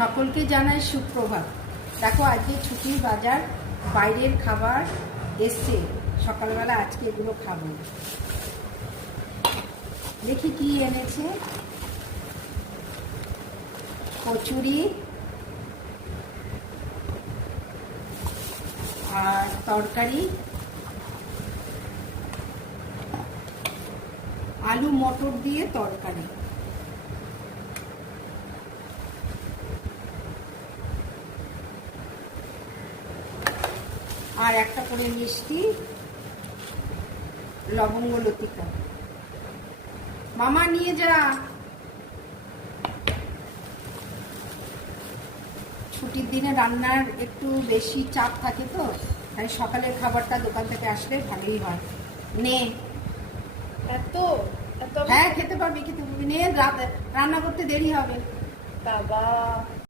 সকলকে জানাই সুপ্রভাত। দেখো আজকে ছুটির বাজার, বাইরের খাবার এসছে সকালবেলা। আজকে এগুলো খাবো। দেখি কি এনেছে। কচুরি আর তরকারি, আলু মটর দিয়ে তরকারি, আর একটা করে মিষ্টি, লবঙ্গ লতিকা। মামা নিয়ে যা। ছুটির দিনে রান্নার একটু বেশি চাপ থাকে, তো তাই সকালের খাবারটা দোকান থেকে আসলে ভালোই হয়। নে। হ্যাঁ, খেতে পারবি। নে, রান্না করতে দেরি হবে। বাবা